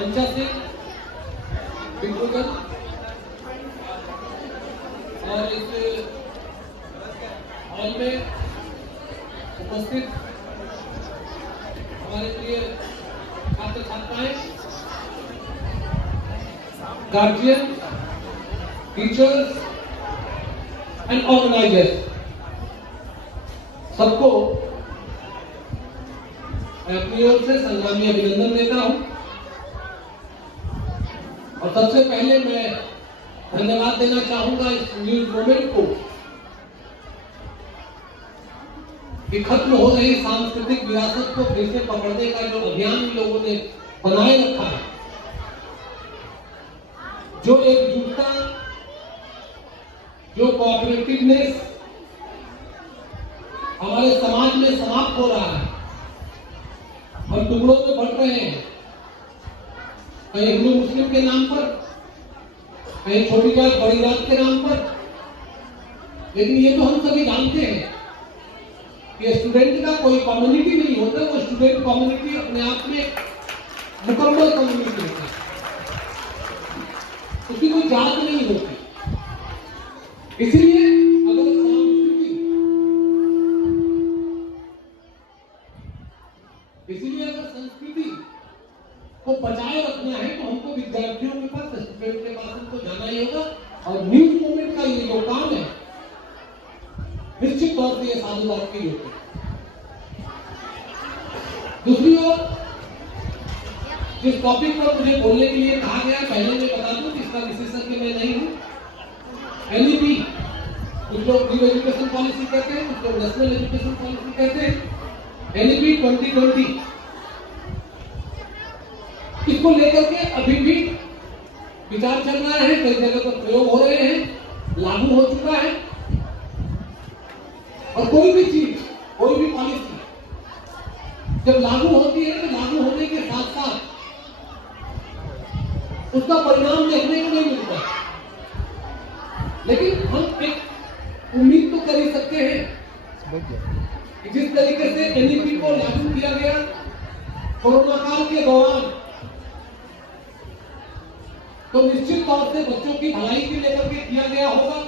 मंचा से बिल्कुल और इस हॉल में उपस्थित हमारे प्रिय छात्र छात्राएं, गार्जियन, टीचर्स एंड ऑर्गेनाइजर्स, सबको मैं अपनी ओर से संग्रामी अभिनंदन देता हूं। और सबसे पहले मैं धन्यवाद देना चाहूंगा इस न्यूज मूवमेंट को कि खत्म हो रही सांस्कृतिक विरासत को फिर से पकड़ने का जो अभियान लोगों ने बनाए रखा है, जो एकजुटता, जो कोऑपरेटिवनेस हमारे समाज में समाप्त हो रहा है और टुकड़ों में बढ़ रहे हैं, कहीं हिंदू मुस्लिम के नाम पर, कहीं छोटी जात बड़ी जात के नाम पर। लेकिन ये तो हम सभी जानते हैं कि स्टूडेंट का कोई कम्युनिटी नहीं होता, वो स्टूडेंट कम्युनिटी अपने आप में मुकम्मल कम्युनिटी होता है, उसकी कोई जात नहीं होती। इसलिए अगर संस्कृति को बचाए रखना है तो हमको विद्यार्थियों के पास, स्टूडेंट के पास हमको जाना ही होगा। और न्यूज मूवमेंट का ये जो काम है, निश्चित तौर से ये साझेदार की होती है। दूसरी ओर जिस टॉपिक पर मुझे बोलने के लिए कहा गया, पहले मैं बता दूं कि इसका विशेषज्ञ मैं नहीं हूं। एनईपी, कुछ लोग न्यू एजुकेशन पॉलिसी कहते हैं, कुछ लोग नेशनल एजुकेशन पॉलिसी कहते हैं। एनईपी 2020 इसको लेकर के अभी भी विचार चल रहा है, कई जगह पर प्रयोग हो रहे हैं, लागू हो चुका है। और कोई भी चीज, कोई भी पॉलिसी जब लागू होती है तो लागू होने के साथ साथ उसका परिणाम देखने को नहीं मिलता, लेकिन हम एक उम्मीद तो कर ही सकते हैं कि जिस तरीके से एनईपी को लागू किया गया कोरोना काल के दौरान, तो निश्चित तौर से बच्चों की भलाई के लेकर के किया गया होगा।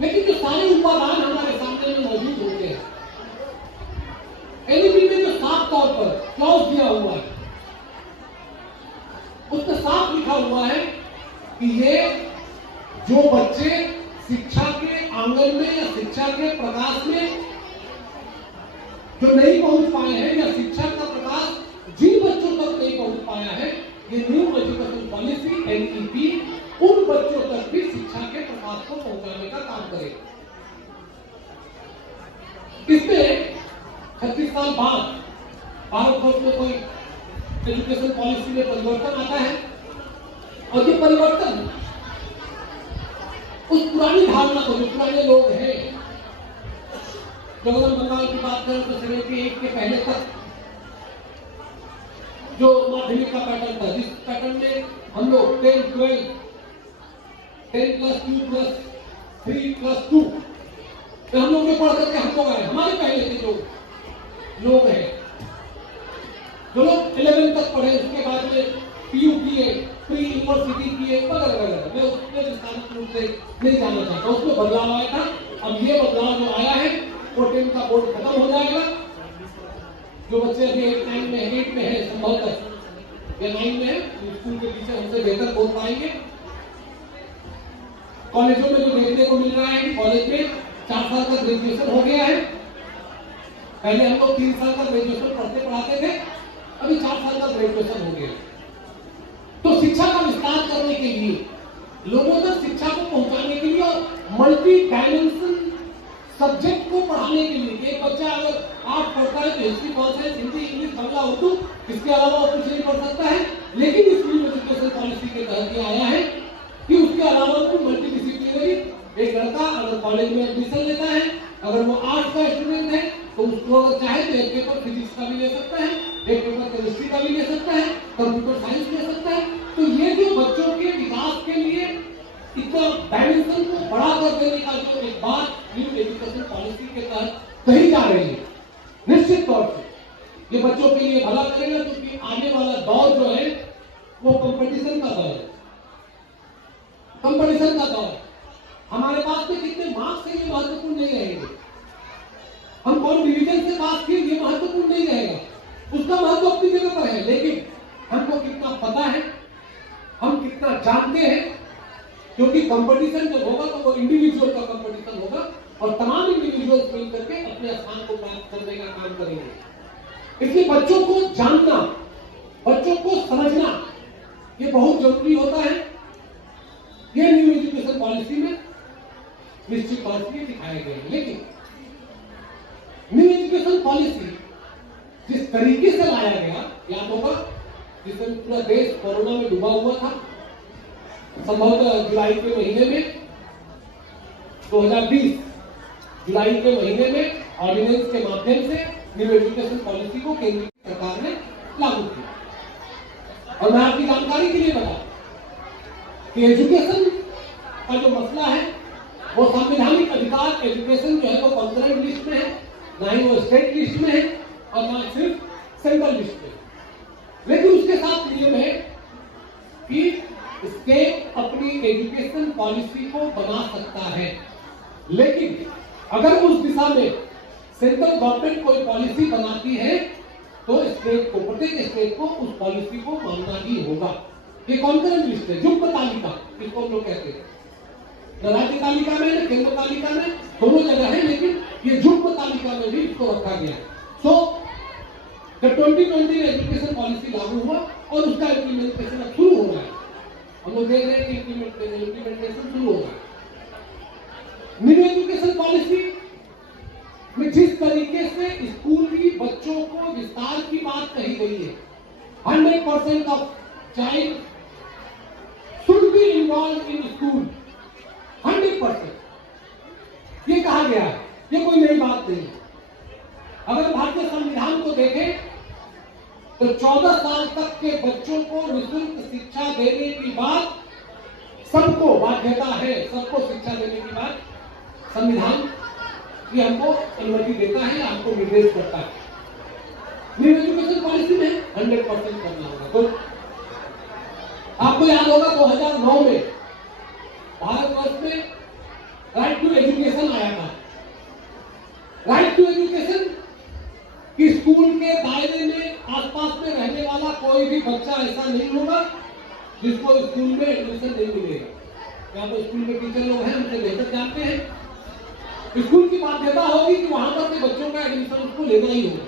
लेकिन जो सारे उपादान हमारे सामने में मौजूद होते हैं, एनईपी में जो साफ तौर पर क्लॉज दिया हुआ है, उसमें साफ लिखा हुआ है कि ये जो बच्चे शिक्षा के आंगन में या शिक्षा के प्रकाश में जो नहीं पहुंच पाए हैं, या शिक्षा का प्रकाश जिन बच्चों तक नहीं पहुंच पाया है, ये न्यू एजुकेशन पॉलिसी एनईपी उन बच्चों तक भी शिक्षा के प्रकाश को पहुंचाने का काम करेगा। इसमें 36 साल बाद भारतवर्ष में कोई एजुकेशन पॉलिसी में परिवर्तन आता है, और ये परिवर्तन उस पुरानी धारणा को, जो पुराने लोग हैं, जब हम बंगाल की बात करें तो 78 के पहले तक जो माध्यमिक का पैटर्न था, जिस पैटर्न में हम लोग 10, 12, 10+2+3+2 तो हम लोग ने पढ़ करके हम लोग आए, हमारे पहले के जो लोग हैं, जो लोग 11 तक पढ़े, उसके बाद में पीयू किए, प्री यूनिवर्सिटी किए, वगैरह। मैं उसमें विस्तारित रूप से नहीं जाना चाहता, उसमें बदलाव आया था। अब ये बदलाव जो आया है, 14 का बोर्ड खत्म हो जाएगा। जो बच्चे अभी 8 में है, संभवतः या 9 में है, स्कूल के पीछे हमसे बेहतर बोल पाएंगे। कॉलेजों में जो देखने को मिल रहा है कि कॉलेज में 4 साल का ग्रेजुएशन हो गया है। पहले हम लोग 3 साल का ग्रेजुएशन पढ़ाते थे, अभी 4 साल का ग्रेजुएशन हो गया। तो शिक्षा का विस्तार करने के लिए, लोगों तक शिक्षा को पहुंचाने के लिए और मल्टी डायमेंशन सब्जेक्ट को पढ़ाने के लिए, एक बच्चा अगर आर्ट पढ़ता है तो history, politics, Hindi, English, Bangla, Urdu, इसके अलावा और कुछ नहीं पढ़ सकता है। लेकिन इस न्यू एजुकेशन पॉलिसी के तहत ये आया है कि उसके अलावा कोई मल्टीडिसिप्लिनरी, एक लड़का अगर कॉलेज में एडमिशन लेता है, अगर वो आर्ट्स का स्टूडेंट है तो उसको अगर चाहे तो एक पेपर फिजिक्स का भी ले सकता है, एक पेपर केमिस्ट्री का भी ले सकता है, कंप्यूटर साइंस ले सकता है। तो ये जो बच्चों के विकास के लिए इतना डायमेंशन को बढ़ा कर देने का जो एक बात न्यू एजुकेशन पॉलिसी के तहत कही जा रही है, निश्चित तौर से ये बच्चों के लिए भला करेगा, क्योंकि आने वाला दौर जो है वो कंपटीशन का दौर है, कंपटीशन का दौर है। हमारे पास में कितने मार्क्स हैं ये महत्वपूर्ण नहीं रहेंगे, हम कौन डिवीजन से पास किए ये महत्वपूर्ण नहीं रहेगा, उसका महत्व अपनी जगह पर है, लेकिन हमको कितना पता है, हम कितना जानते हैं, क्योंकि कंपटीशन जब होगा तो वो इंडिविजुअल का कंपटीशन होगा और तमाम इंडिविजुअल्स मिल करके अपने स्थान को प्राप्त करने का काम करेंगे। इसलिए बच्चों को जानना, बच्चों को समझना ये बहुत जरूरी होता है। ये न्यू एजुकेशन पॉलिसी में निश्चित तौर से दिखाए गए हैं। लेकिन न्यू एजुकेशन पॉलिसी जिस तरीके से लाया गया, याद होगा जिसमें पूरा देश कोरोना में डूबा हुआ था, संभवतः जुलाई के महीने में 2020 जुलाई के महीने में ऑर्डिनेंस के माध्यम से न्यू एजुकेशन पॉलिसी को केंद्र सरकार ने लागू किया। और मैं आपकी जानकारी के लिए बता कि एजुकेशन का जो मसला है वो संवैधानिक अधिकार, एजुकेशन जो है वो कंकरेंट लिस्ट में है, ना ही वो स्टेट लिस्ट में है और ना सिर्फ सेंट्रल लिस्ट में। लेकिन उसके साथ नियम है कि स्टेट अपनी एजुकेशन पॉलिसी को बना सकता है, लेकिन अगर उस दिशा में सेंट्रल गवर्नमेंट कोई पॉलिसी बनाती है तो स्टेट को, प्रत्येक स्टेट को उस पॉलिसी को मानना ही होगा। ये कॉन्करेंट लिस्ट है, युग्म तालिका इसको हम लोग कहते हैं। न राज्य तालिका में न केंद्र तालिका में, दोनों जगह है, लेकिन ये युग्म तालिका में भी इसको रखा गया है। सो जब 2020 एजुकेशन पॉलिसी लागू हुआ और उसका इम्प्लीमेंटेशन अब शुरू हो रहा है, हम लोग देख रहे हैं कि इम्प्लीमेंटेशन शुरू हो रहा है। न्यू एजुकेशन पॉलिसी में जिस तरीके से स्कूल की बच्चों को विस्तार की बात कही गई है, 100% of child should be involve in school, 100% ये कहा गया है, ये कोई नई बात नहीं है। अगर भारतीय संविधान को देखें तो 14 साल तक के बच्चों को निःशुल्क शिक्षा देने की बात सबको बाध्यता है, सबको शिक्षा देने की बात संविधान ये हमको अनुमति देता है, हमको निर्देश करता है। न्यू एजुकेशन पॉलिसी में 100% करना होगा। तो आपको याद होगा 2009 में भारतवर्ष में राइट टू एजुकेशन आया था। राइट टू एजुकेशन कि स्कूल के दायरे में आसपास में रहने वाला कोई भी बच्चा ऐसा नहीं होगा जिसको स्कूल में एडमिशन नहीं मिलेगा। यहाँ पर स्कूल में टीचर लोग हैं, उनसे बेहतर जानते हैं। स्कूल की बाध्यता होगी कि वहां पर के बच्चों का एडमिशन उसको लेना ही होगा।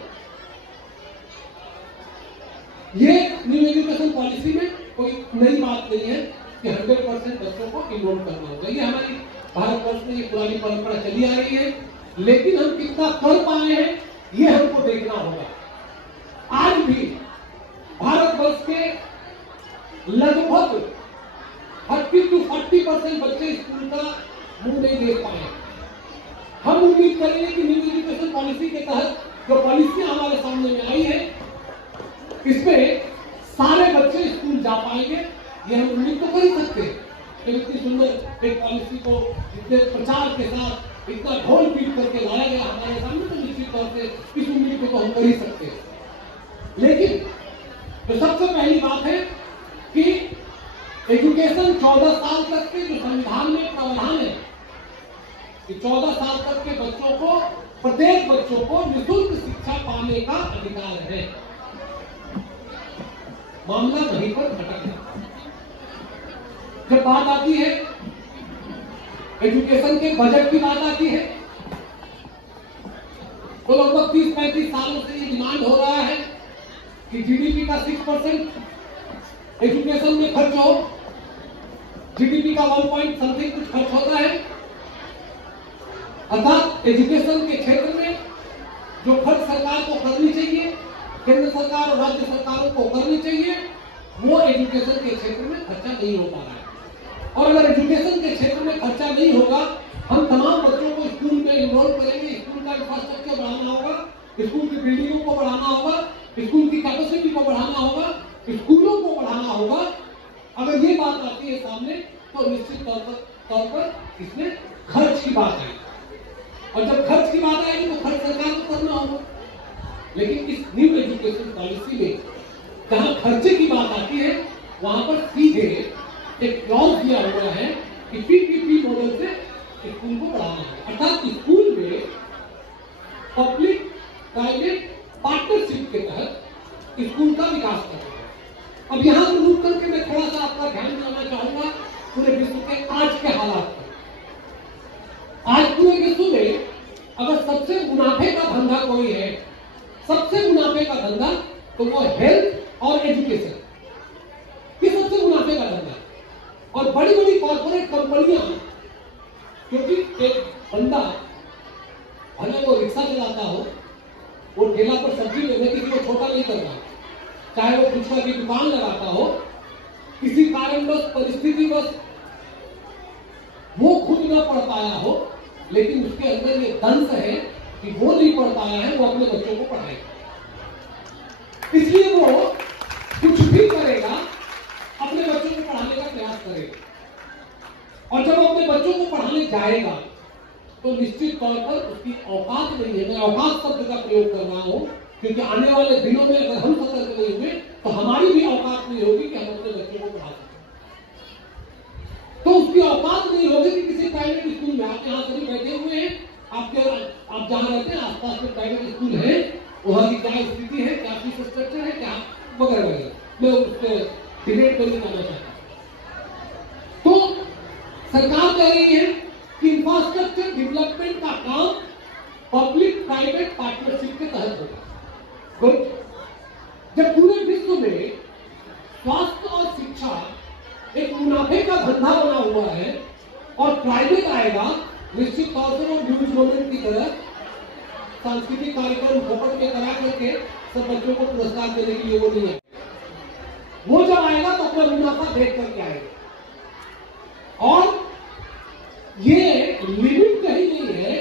ये न्यू एजुकेशन पॉलिसी में कोई नई बात नहीं है कि 100% बच्चों को इनरोल करना होगा। ये हमारी भारतवर्ष में ये पुरानी परंपरा चली आ रही है, लेकिन हम कितना कर पाए हैं ये हमको देखना होगा। आज भी भारतवर्ष के लगभग 30 to 40% बच्चे स्कूल का मुंह नहीं देख पाए। हम उम्मीद करेंगे कि न्यू एजुकेशन पॉलिसी के तहत जो पॉलिसी हमारे सामने में आई है, इसमें सारे बच्चे स्कूल जा पाएंगे, ये हम उम्मीद तो कर ही सकते हैं। इतनी सुंदर एक पॉलिसी को इतने प्रचार के साथ इतना ढोल पीट करके लाया गया हमारे सामने, तो निश्चित तौर से इस उम्मीद को तो हम कर ही सकते हैं। लेकिन तो सबसे पहली बात है कि एजुकेशन 14 साल तक के जो संविधान में प्रावधान है कि 14 साल तक के बच्चों को, प्रत्येक बच्चों को निःशुल्क शिक्षा पाने का अधिकार है। मामला वहीं पर भटक है। जब बात आती है एजुकेशन के बजट की बात आती है तो लगभग 30-35 सालों से ये डिमांड हो रहा है कि जीडीपी का 6% एजुकेशन में खर्च हो। जीडीपी का 1 पॉइंट समथिंग कुछ खर्च होता है, अर्थात एजुकेशन के क्षेत्र में जो खर्च सरकार को करनी चाहिए, केंद्र सरकार और राज्य सरकारों को करनी चाहिए, वो एजुकेशन के क्षेत्र में खर्चा नहीं हो पा रहा है। और अगर एजुकेशन के क्षेत्र में खर्चा नहीं होगा, हम तमाम बच्चों को स्कूल में इनरोल करेंगे, स्कूल का इंफ्रास्ट्रक्चर बढ़ाना होगा, स्कूल की बिल्डिंगों को बढ़ाना होगा, स्कूल की कैपेसिटी को बढ़ाना होगा, स्कूलों को बढ़ाना होगा। अगर ये बात आती है सामने तो निश्चित तौर पर इसमें खर्च की बात आएगी, और जब खर्च की बात आएगी तो खर्च सरकार को करना होगा। लेकिन इस न्यू एजुकेशन पॉलिसी में जहां खर्चे की बात आती है वहां पर सीधे एक क्लॉज दिया हुआ है कि पीपीपी मॉडल से स्कूल को बढ़ाना है, अर्थात स्कूल में पब्लिक प्राइवेट पार्टनरशिप के तहत स्कूल का विकास करना है। अब यहां पर रुक करके मैं थोड़ा सा आपका ध्यान दिलाना चाहूंगा पूरे विश्व के आज के हालात पर। आज पूरे विश्व में अगर सबसे मुनाफे का धंधा कोई है, सबसे मुनाफे का धंधा, तो वो हेल्थ और एजुकेशन, ये सबसे मुनाफे का धंधा। और बड़ी बड़ी कॉर्पोरेट कंपनियां, क्योंकि एक बंदा भले वो रिक्शा चलाता हो, वो ठेला पर सब्जी लेने किसी को छोटा नहीं करना, चाहे वो फुचका की दुकान लगाता हो, किसी कारणवश परिस्थितिवश वो खुद न पढ़ पाया हो, लेकिन उसके अंदर ये दंश है कि वो नहीं पढ़ पाया है, वो अपने बच्चों को पढ़ाएगा, इसलिए वो कुछ भी करेगा, अपने बच्चों को पढ़ाने का प्रयास करेगा। और जब अपने बच्चों को पढ़ाने जाएगा तो निश्चित तौर पर उसकी औकात नहीं है, मैं औकात शब्द का प्रयोग कर रहा हूं क्योंकि आने वाले दिनों में अगर हम सतर्क नहीं हुए तो हमारी भी औकात नहीं होगी कि हम अपने बच्चों को पढ़ा सकें। तो उसकी औकात नहीं होगी कि किसी प्राइवेट स्कूल में, आप यहाँ सभी बैठे हुए हैं, आप जहाँ रहते हैं आसपास में प्राइवेट स्कूल है, वहां की क्या स्थिति है, क्या फीस स्ट्रक्चर है, क्या वगैरह वगैरह, मैं उसको डिबेट करने जाना चाहता हूं। तो सरकार कह रही है कि इंफ्रास्ट्रक्चर डेवलपमेंट का काम पब्लिक प्राइवेट पार्टनरशिप के तहत होगा। गुड। जब पूरे विश्व में स्वास्थ्य और शिक्षा एक मुनाफे का धंधा बना हुआ है और प्राइवेट आएगा, निश्चित तौर से वो न्यूज गवर्नमेंट की तरह सांस्कृतिक कार्यक्रम फोकट में करा करके सब बच्चों को पुरस्कार देने के लिए वो नहीं है। वो जब आएगा तो अपना मुनाफा देख करके आएगा। और ये लिमिट कहीं नहीं है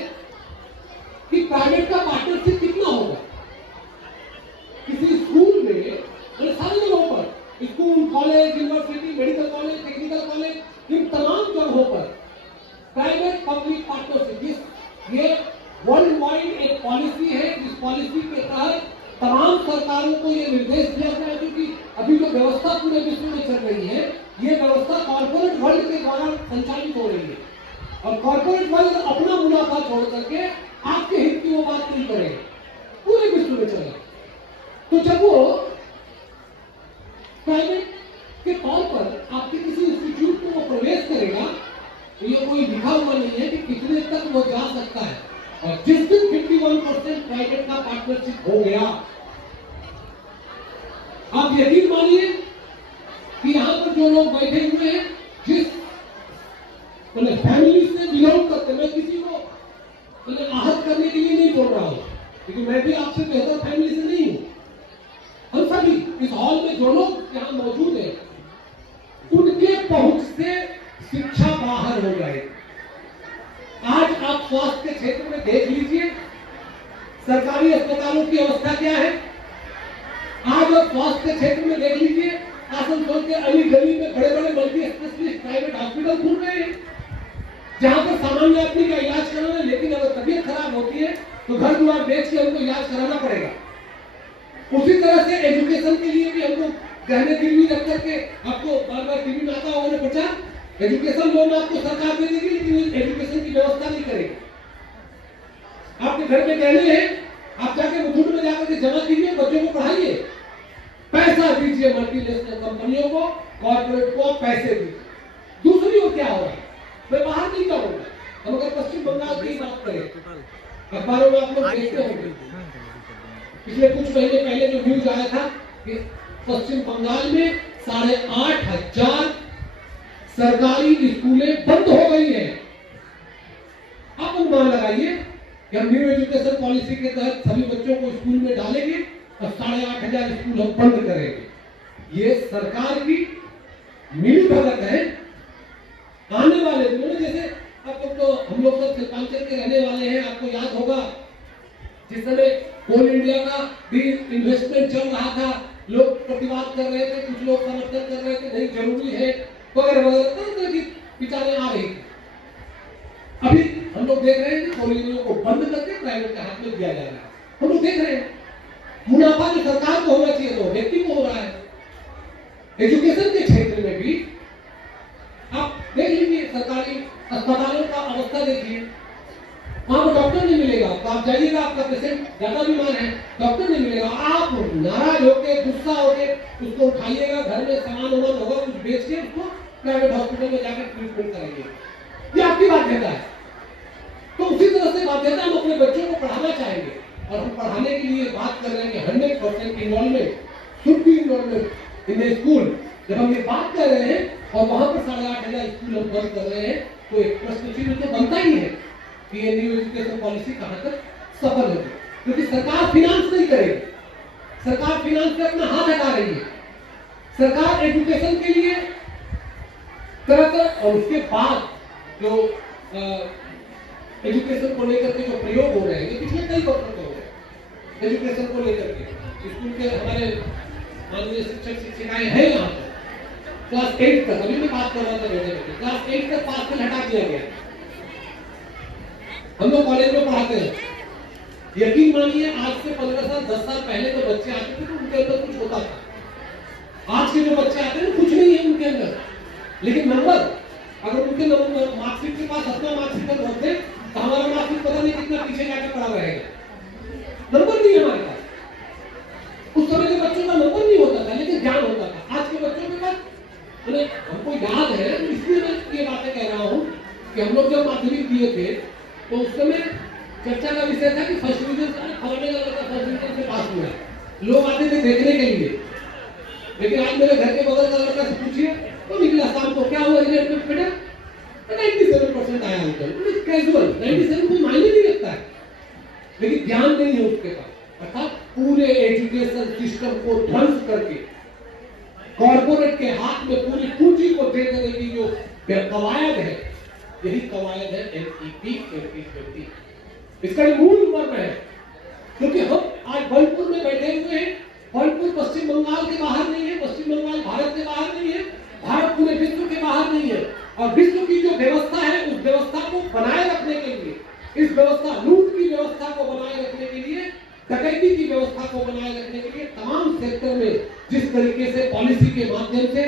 कि प्राइवेट का पार्टनरशिप कितना होगा। किसी स्कूल में सारे जगहों पर, school, college, university, medical college, technical college, इन तमाम जगहों पर प्राइवेट पब्लिक पार्टनरशिप, ये वर्ल्ड वाइड एक पॉलिसी है। इस पॉलिसी के तहत तमाम सरकारों को ये निर्देश दिया गया है, क्योंकि अभी जो व्यवस्था पूरे विश्व में चल रही है, ये व्यवस्था कॉर्पोरेट वर्ल्ड के द्वारा संचालित हो रही है और कॉर्पोरेट वर्ल्ड अपना मुनाफा छोड़ करके आपके हित की वो बात नहीं करेगा, पूरे विश्व में चलेगा। तो जब वो प्राइवेट के तौर पर आपके किसी इंस्टीट्यूट में वो प्रवेश करेगा तो ये कोई लिखा हुआ नहीं है कि कितने तक वो जा सकता है। और जिस दिन 51% प्राइवेट का पार्टनरशिप हो गया, आप यकीन मानिए कि यहां पर जो लोग बैठे हुए हैं, जिस फैमिली से बिलोंग करते, मैं किसी को आहत करने के लिए नहीं बोल रहा हूं, क्योंकि मैं भी आपसे बेहतर फैमिली से नहीं हूं। हम सभी इस हॉल में जो लोग यहाँ मौजूद हैं, उनके पहुंच से शिक्षा बाहर हो जाएगी। आज आप स्वास्थ्य के क्षेत्र में देख लीजिए सरकारी अस्पतालों की अवस्था क्या है। आज आप स्वास्थ्य के क्षेत्र में देख लीजिए आसनसोल के अली गली में बड़े बड़े मल्टी स्पेशलिस्ट प्राइवेट हॉस्पिटल खुल रहे हैं, जहां पर सामान्य आदमी का इलाज कराना है, लेकिन अगर तबीयत खराब होती है तो घर द्वार बेच के हमको इलाज कराना पड़ेगा। उसी तरह से एजुकेशन के लिए भी हमको गहने गिरवी रख करके, आपको बार बार टीवी में आता होगा प्रचार, एजुकेशन लोन आपको सरकार दे देगी, लेकिन एजुकेशन की व्यवस्था नहीं करेगी। आपके घर में गहने हैं, आप जाके मुठूट में जाकर के जमा कीजिए, बच्चों को पढ़ाइए, पैसा दीजिए मल्टीनेशनल कंपनियों को, कॉर्पोरेट को पैसे दीजिए। दूसरी ओर क्या हो रहा है, मैं बाहर नहीं जाऊंगा, हम अगर पश्चिम बंगाल की बात करें, अखबारों में आप लोग देखते होंगे, पिछले कुछ महीने पहले जो न्यूज आया था कि पश्चिम बंगाल में 8,500 सरकारी स्कूलें बंद हो गई हैं। आप अनुमान लगाइए कि हम न्यू एजुकेशन पॉलिसी के तहत सभी बच्चों को स्कूल में डालेंगे और 8,500 स्कूल हम बंद करेंगे। ये सरकार की मिली भगत है। आने वाले दिनों में, जैसे आप लोग तो, हम लोग सब शिल्पांचल के रहने वाले हैं, आपको याद होगा जिस समय कोल इंडिया का भी इन्वेस्टमेंट चल रहा था, लोग प्रतिवाद कर रहे थे, कुछ लोग समर्थन कर रहे थे, नहीं जरूरी है वगैरह वगैरह, तरह की विचारें आ रही थी। अभी हम लोग देख रहे हैं कि कोल इंडिया को बंद करके प्राइवेट के हाथ में दिया जा रहा है। हम लोग देख रहे हैं मुनाफा जो सरकार को होना चाहिए तो व्यक्ति को हो रहा है। एजुकेशन के क्षेत्र में भी आप देख लीजिए, सरकारी अस्पतालों का अवस्था देखिए, वहां पर डॉक्टर नहीं मिलेगा, तो आप जाइएगा, आपका पेशेंट ज्यादा बीमार है, डॉक्टर नहीं मिलेगा, आप नाराज होके, गुस्सा होके उसको उठाइएगा, घर में सामान होगा कुछ बेच के उसको प्राइवेट हॉस्पिटल में जाकर ट्रीटमेंट करेंगे। ये आपकी बाध्यता है। तो उसी तरह से बाध्यता हम अपने बच्चों को पढ़ाना चाहेंगे, और हम पढ़ाने के लिए बात कर रहे हैं कि 100% involvement should be involvement in the school. जब हम ये बात कर रहे हैं और वहां पर 8,500 स्कूल हम बंद कर रहे हैं, तो एक प्रश्न चिन्ह तो बनता ही है कि ये न्यू एजुकेशन पॉलिसी कहां तक सफल होगी, क्योंकि सरकार फिनांस नहीं करेगी, सरकार फिनांस से अपना हाथ हटा रही है। सरकार एजुकेशन के लिए तरह और उसके बाद जो एजुकेशन को लेकर के जो प्रयोग हो रहे हैं, ये पिछले कई वर्षों से हो रहे हैं। एजुकेशन को लेकर के स्कूल के हमारे माननीय शिक्षक शिक्षिकाएं हैं यहाँ पर, क्लास 8 तक, अभी मैं बात कर रहा था बेटे बेटे, क्लास 8 तक पास फेल हटा दिया गया। हम लोग कॉलेज में पढ़ाते हैं, यकीन मानिए आज से 15 साल 10 साल पहले जो बच्चे आते थे तो उनके अंदर कुछ होता था। आज के जो बच्चे आते हैं कुछ नहीं है उनके अंदर, लेकिन नंबर, अगर उनके नंबर मार्कशीट के पास अपना मार्कशीट रखते तो हमारा मार्कशीट पता नहीं कितना पीछे जाकर पड़ा रहेगा। नंबर नहीं है हमारे पास, उस समय के बच्चों का नंबर नहीं होता था, लेकिन ज्ञान होता था। आज के बच्चों के पास हमको याद है, इसलिए मैं ये बातें कह रहा हूँ कि हम लोग जब माध्यमिक दिए थे तो उस समय चर्चा का विषय था कि फर्स्ट डिवीजन फलाने का लड़का फर्स्ट डिवीजन से पास हुआ है, लोग आते थे देखने के लिए। लेकिन आज मेरे घर के बगल का लड़का से पूछिए तो निकला शाम को क्या हुआ रिजल्ट में बेटा, 97% आया अंकल। कैजुअल 97 कोई मायने नहीं रखता है, लेकिन ज्ञान नहीं है उसके पास। अर्थात पूरे एजुकेशन सिस्टम को ध्वंस करके कॉर्पोरेट के हाथ में पूरी पूंजी को दे देने की जो कवायद है, यही कवायद है NEP 2020। इसका मूल मर्म है, क्योंकि हम आज बलपुर में बैठे हुए हैं। बलपुर पश्चिम बंगाल के बाहर नहीं है, पश्चिम बंगाल भारत के बाहर नहीं है, भारत पूरे विश्व के बाहर नहीं है। और विश्व की जो व्यवस्था है उस व्यवस्था को बनाए रखने के लिए, इस व्यवस्था लूट की व्यवस्था को बनाए रखने के लिए, डकैती की व्यवस्था को बनाए रखने के लिए तमाम सेक्टर में जिस तरीके से पॉलिसी के माध्यम से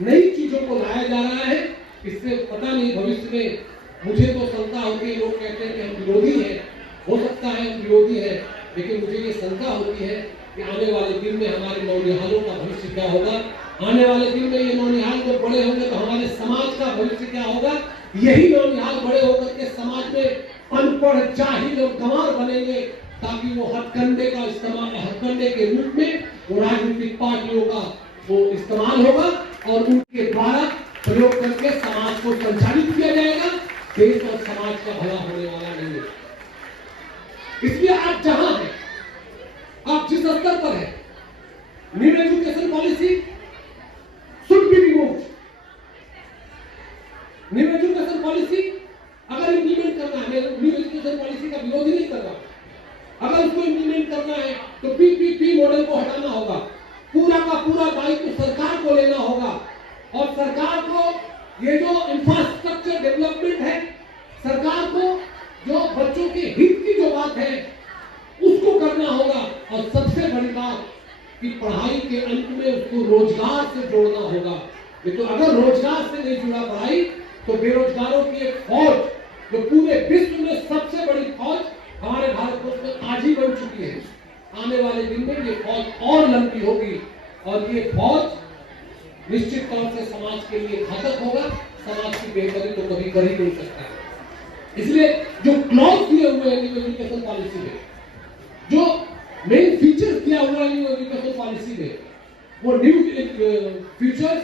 नई चीजों को लाया जा रहा है, इससे पता नहीं भविष्य में, मुझे तो शंका होती है, लोग कहते हैं कि हम विरोधी हैं, हो सकता है हम विरोधी हैं, लेकिन मुझे ये शंका होती है कि आने वाले दिन में हमारे नौनिहालों का भविष्य क्या होगा। आने वाले दिन में ये नौनिहाल जब बड़े होंगे तो हमारे समाज का भविष्य क्या होगा। यही नौनिहाल बड़े होकर के समाज में अनपढ़, जाहिल और गंवार बनेंगे, ताकि वो हथकंडे का इस्तेमाल, हथकंडे के रूप में वो राजनीतिक पार्टियों का वो इस्तेमाल होगा और उनके द्वारा प्रयोग करके समाज को संचालित किया जाएगा। देश और समाज का भला होने वाला नहीं है। इसलिए आप जहां हैं, आप जिस स्तर पर हैं, new education policy should be removed. New education policy अगर इंप्लीमेंट करना है, न्यू एजुकेशन पॉलिसी का विरोध नहीं कर रहा, अगर उसको इंप्लीमेंट करना है तो PPP मॉडल को हटाना होगा, पूरा का पूरा दायित्व सरकार को लेना होगा। और सरकार को ये जो इंफ्रास्ट्रक्चर डेवलपमेंट है, सरकार को जो बच्चों के हित की जो बात है उसको करना होगा। और सबसे बड़ी बात कि पढ़ाई के अंत में उसको रोजगार से जोड़ना होगा। तो अगर रोजगार से नहीं जुड़ा पढ़ाई तो बेरोजगारों की एक फौज, जो पूरे विश्व में सबसे बड़ी फौज हमारे भारतवर्ष में आज ही बन चुकी है, आने वाले दिन में ये फौज और लंबी होगी और ये फौज निश्चित तौर से समाज के लिए घातक होगा। समाज की बेहतरी तो कभी कर ही नहीं सकता है। इसलिए जो क्लॉज दिए हुए हैं न्यू एजुकेशन पॉलिसी में, जो मेन फीचर्स दिया हुआ है न्यू एजुकेशन पॉलिसी में, वो न्यू फीचर्स,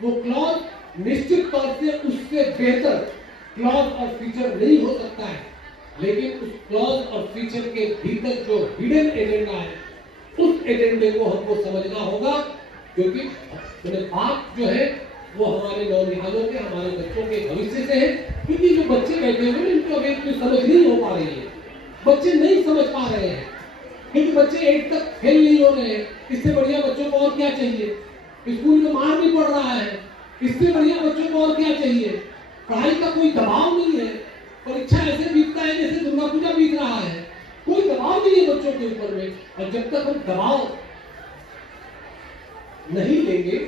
वो क्लॉज निश्चित तौर से उससे बेहतर क्लॉज और फीचर नहीं हो सकता है। लेकिन उस क्लॉज और फीचर के भीतर जो हिडन एजेंडा है, उस एजेंडे को हमको समझना होगा, क्योंकि बात जो है वो हमारे नौनिहालों के, हमारे बच्चों के भविष्य से है। क्योंकि जो बच्चे बैठे हुए हैं इनको अभी कोई समझ नहीं हो पा रही है, बच्चे नहीं समझ पा रहे हैं, क्योंकि बच्चे 8 तक फेल नहीं हो रहे हैं। इससे बढ़िया बच्चों को और क्या चाहिए? स्कूल में मार नहीं पड़ रहा है, इससे बढ़िया बच्चों को और क्या चाहिए? पढ़ाई का कोई दबाव नहीं है, परीक्षा ऐसे बीतता है जैसे दुर्गा पूजा बीत रहा है, कोई दबाव नहीं है बच्चों के ऊपर में। और जब तक हम दबाव नहीं लेंगे,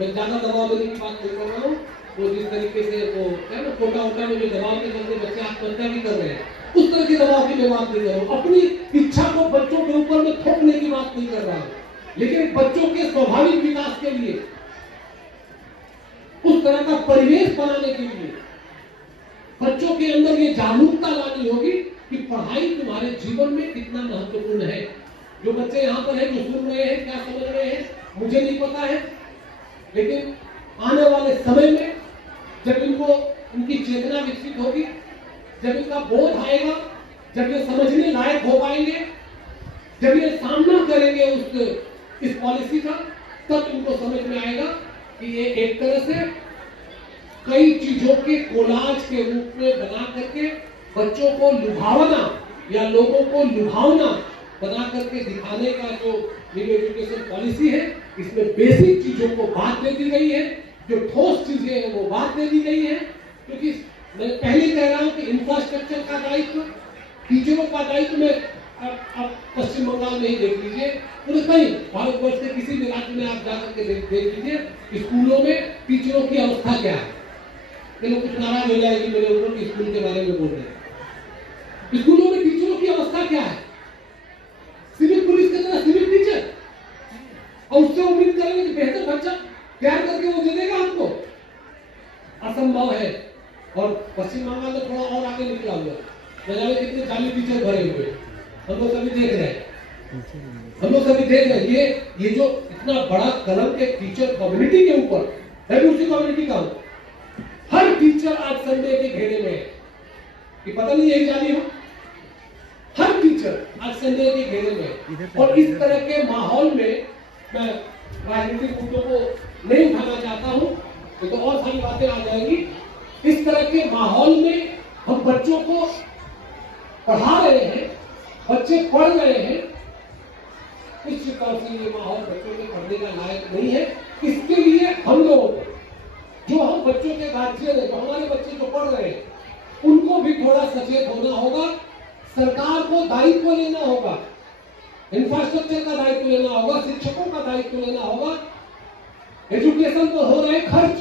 मैं ज्यादा दबाव देने की बात नहीं कर रहा हूँ, वो जिस तरीके से वो है ना कोटा वोटा में जो दबाव के चलते बच्चे आत्महत्या भी कर रहे हैं, उस तरह के दबाव की मैं बात नहीं कर रहा हूँ। अपनी इच्छा को बच्चों के ऊपर में थोपने की बात नहीं कर रहा हूँ, लेकिन बच्चों के स्वाभाविक विकास के लिए उस तरह का परिवेश बनाने के लिए बच्चों के अंदर ये जागरूकता लानी होगी कि पढ़ाई तुम्हारे जीवन में कितना महत्वपूर्ण है। जो बच्चे यहाँ पर हैं, जो सुन रहे हैं, क्या समझ रहे हैं मुझे नहीं पता है, लेकिन आने वाले समय में जब इनको इनकी चेतना विकसित होगी, जब इनका बोध आएगा, जब ये समझने लायक हो पाएंगे, जब ये सामना करेंगे इस पॉलिसी का, तब इनको समझ में आएगा कि ये एक तरह से कई चीजों के कोलाज के रूप में बना करके बच्चों को लुभावना या लोगों को लुभावना बना करके दिखाने का जो न्यू एजुकेशन पॉलिसी है, इसमें बेसिक चीजों को बात दे दी गई है, जो ठोस चीजें हैं वो बात दे दी गई है। क्योंकि मैं पहले कह रहा हूं कि इंफ्रास्ट्रक्चर का दायित्व, टीचरों का दायित्व में आप पश्चिम बंगाल में ही देख लीजिए, पूरे कहीं भारतवर्ष के किसी भी राज्य में आप जाकर के देख लीजिए स्कूलों में टीचरों की अवस्था क्या है। ये लोग कुछ नाराज हो जाएगी मेरे ऊपर कि स्कूल के बारे में बोल रहे हैं। स्कूलों में टीचरों की अवस्था क्या है? सिविल पुलिस की तरह सिविल टीचर, और उससे उम्मीद करेंगे कि बेहतर बच्चा प्यार करके वो दे देगा आपको, असंभव है। और पश्चिम बंगाल में थोड़ा और आगे निकला हुआ न जाने कितने जाली टीचर भरे हुए हम लोग सभी देख रहे हैं, हम लोग सभी देख रहे हैं। ये जो इतना बड़ा कलम के टीचर कम्युनिटी के ऊपर, मैं भी उसी कम्युनिटी का हूं, हर टीचर आज संडे के घेरे में है कि पता नहीं यही जाली हो, हर टीचर आज संडे के घेरे में है। और इस तरह के माहौल में मैं राजनीतिक मुद्दों को नहीं उठाना चाहता हूं, तो और सारी बातें आ जाएंगी। इस तरह के माहौल में हम बच्चों को पढ़ा रहे हैं, बच्चे पढ़ रहे हैं, इस प्रकार से ये माहौल बच्चों के पढ़ने का लायक नहीं है। इसके लिए हम लोगों को, जो हम बच्चों के गार्जियन है, जो हमारे बच्चे जो पढ़ रहे हैं, उनको भी थोड़ा सचेत होना होगा। सरकार को दायित्व लेना होगा, इंफ्रास्ट्रक्चर का दायित्व लेना होगा, शिक्षकों का दायित्व लेना होगा। एजुकेशन पर हो रहे खर्च,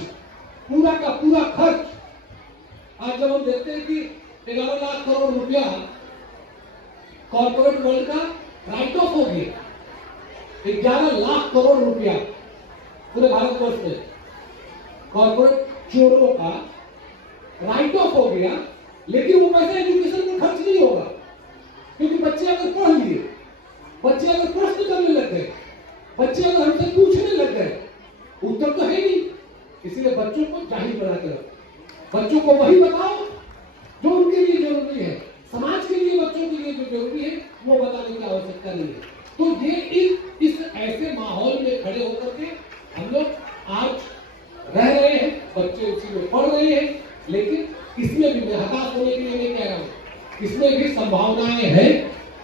पूरा का पूरा खर्च, आज जब हम देखते हैं कि 11 लाख करोड़ रुपया कॉर्पोरेट वर्ल्ड का राइट ऑफ हो गया, 11 लाख करोड़ रुपया पूरे भारतवर्ष में कॉर्पोरेट चोरों का राइट ऑफ हो गया, लेकिन वो पैसा एजुकेशन में खर्च नहीं होगा। क्योंकि बच्चे अगर पढ़ लिए, बच्चे अगर प्रश्न करने लग गए, बच्चे अगर हमसे पूछने लग गए, उत्तर तो है नहीं, इसलिए बच्चों को जाहिर बना के रखो, बच्चों को वही बताओ जो उनके लिए जरूरी है, समाज के लिए बच्चों के लिए जो जरूरी है वो बताने की आवश्यकता नहीं है। तो ये इस ऐसे माहौल में खड़े होकर के हम लोग आज रह रहे हैं, बच्चे उसी में पढ़ रहे हैं, लेकिन इसमें भी मैं हताश होने के लिए नहीं कह रहा हूँ, इसमें भी संभावनाएं हैं।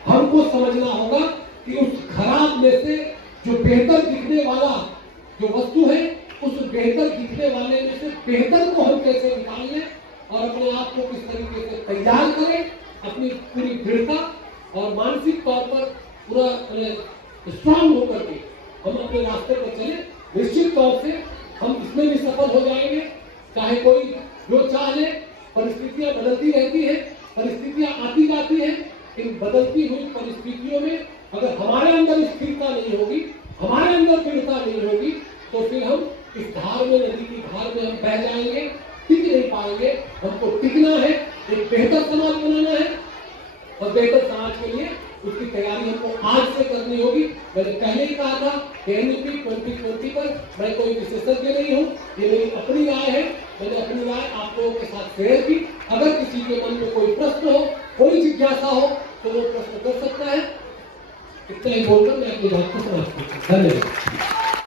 हमको समझना होगा कि उस खराब में से जो बेहतर दिखने वाला जो वस्तु है, उस बेहतर दिखने वाले में से बेहतर को हम कैसे निकाल लें और अपने आप को किस तरीके से तैयार करें, अपनी पूरी दृढ़ता और मानसिक तौर पर पूरा स्ट्रांग होकर के हम अपने रास्ते पर चले। निश्चित तौर से हम इसमें भी सफल हो जाएंगे, चाहे कोई जो चाहे। परिस्थितियां बदलती रहती है, परिस्थितियां आती जाती है। इन बदलती हुई परिस्थितियों में अगर हमारे अंदर स्थिरता नहीं होगी, हमारे अंदर दृढ़ता नहीं होगी, तो फिर हम इस धार में, नदी की धार में हम बह जाएंगे, टिक नहीं पाएंगे। हमको टिकना है, एक बेहतर समाज बनाना है, और बेहतर समाज के लिए उसकी तैयारी हमको आज से करनी होगी। मैंने पहले ही कहा था कि एनईपी 2020 पर मैं कोई विशेषज्ञ नहीं हूँ, ये मेरी अपनी राय है। मैंने अपनी राय आप लोगों के साथ शेयर की। अगर किसी के मन में कोई प्रश्न हो, कोई जिज्ञासा हो, तो वो प्रश्न कर सकता है। इतना ही बोलकर मैं अपनी बात को समाप्त करता हूं। धन्यवाद।